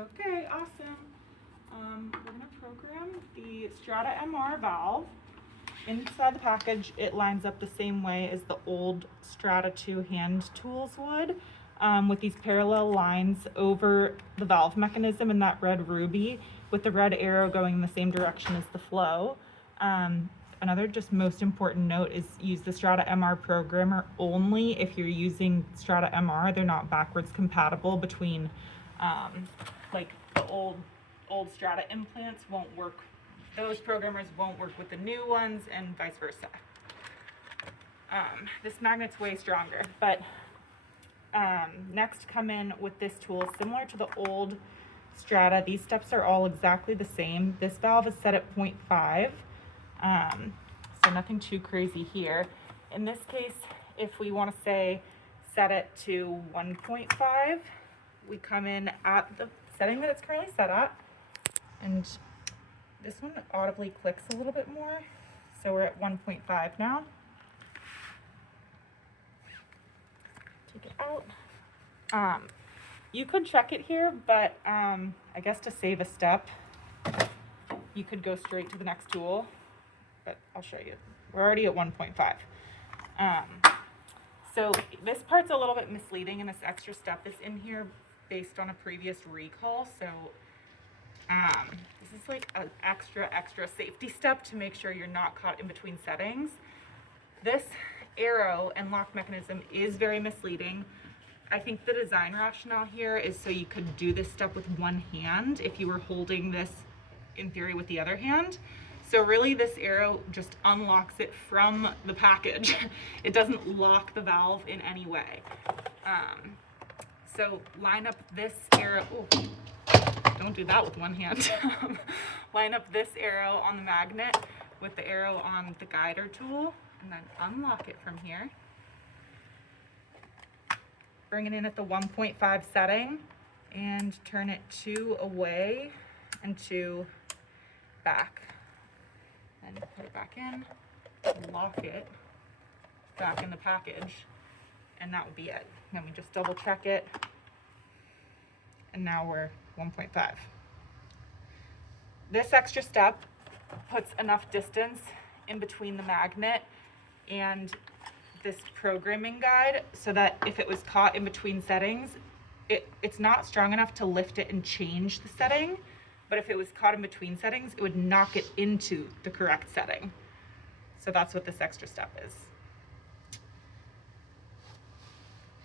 Okay, awesome. We're gonna program the Strata MR valve. Inside the package, it lines up the same way as the old Strata 2 hand tools would, with these parallel lines over the valve mechanism in that red ruby, with the red arrow going in the same direction as the flow. Another just most important note is use the Strata MR programmer only if you're using Strata MR. They're not backwards compatible between, like the old Strata implants won't work. Those programmers won't work with the new ones and vice versa. This magnet's way stronger, but next come in with this tool similar to the old Strata. These steps are all exactly the same. This valve is set at 0.5, so nothing too crazy here. In this case, if we want to say set it to 1.5, we come in at the setting that it's currently set at, and this one audibly clicks a little bit more, so we're at 1.5 now. Take it out. You could check it here, but I guess to save a step, you could go straight to the next tool, but I'll show you. We're already at 1.5. So this part's a little bit misleading, and this extra step is in here based on a previous recall. So this is like an extra safety step to make sure you're not caught in between settings. This arrow and lock mechanism is very misleading. I think the design rationale here is so you could do this step with one hand if you were holding this in theory with the other hand. So really this arrow just unlocks it from the package. It doesn't lock the valve in any way. So line up this arrow, ooh, don't do that with one hand. Line up this arrow on the magnet with the arrow on the guider tool, and then unlock it from here. Bring it in at the 1.5 setting and turn it 2 away and 2 back. And put it back in, lock it back in the package, and that would be it. Then we just double check it, and now we're 1.5. This extra step puts enough distance in between the magnet and this programming guide so that if it was caught in between settings, it's not strong enough to lift it and change the setting, but if it was caught in between settings, it would knock it into the correct setting. So that's what this extra step is.